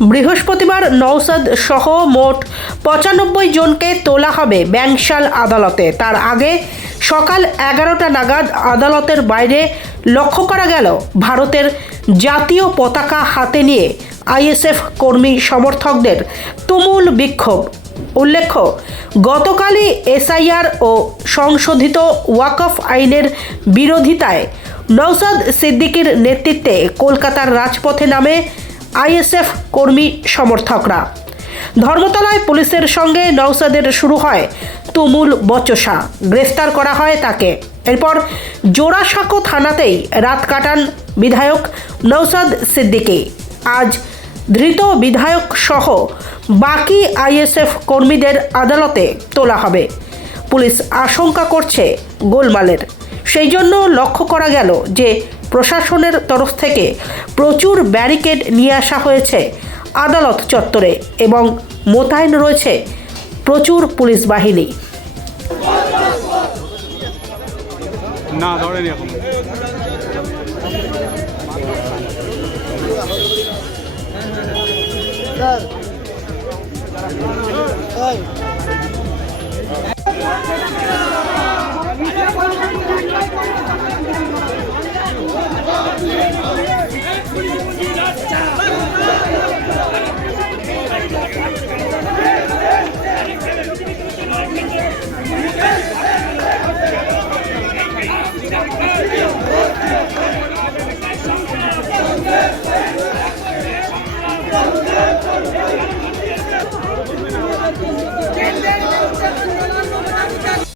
বৃহস্পতিবার নওসাদ সহ মোট পঁচানব্বই জনকে তোলা হবে ব্যাংশাল আদালতে। তার আগে সকাল এগারোটা নাগাদ আদালতের বাইরে লক্ষ্য করা গেল ভারতের জাতীয় পতাকা হাতে নিয়ে আইএসএফ কর্মী সমর্থকদের তুমুল বিক্ষোভ। উল্লেখ্য, গতকালই এসআইআর ও সংশোধিত ওয়াকফ আইনের বিরোধিতায় নওসাদ সিদ্দিকীর নেতৃত্বে কলকাতার রাজপথে নামে আইএসএফ কর্মী সমর্থকরা। ধর্মতলায় পুলিশের সঙ্গে নওসাদের শুরু হয় তুমুল বচসা। গ্রেফতার করা হয় তাকে। এরপর জোড়াসাঁকো থানাতেই রাত কাটান বিধায়ক নওসাদ সিদ্দিকী। আজ ধৃত বিধায়ক সহ বাকি আইএসএফ কর্মীদের আদালতে তোলা হবে। পুলিশ আশঙ্কা করছে গোলমালের। সেই জন্য লক্ষ্য করা গেল যে প্রশাসনের তরফ থেকে প্রচুর ব্যারিকেড নিয়ে আসা হয়েছে আদালত চত্বরে এবং মোতায়েন রয়েছে প্রচুর পুলিশ বাহিনী। না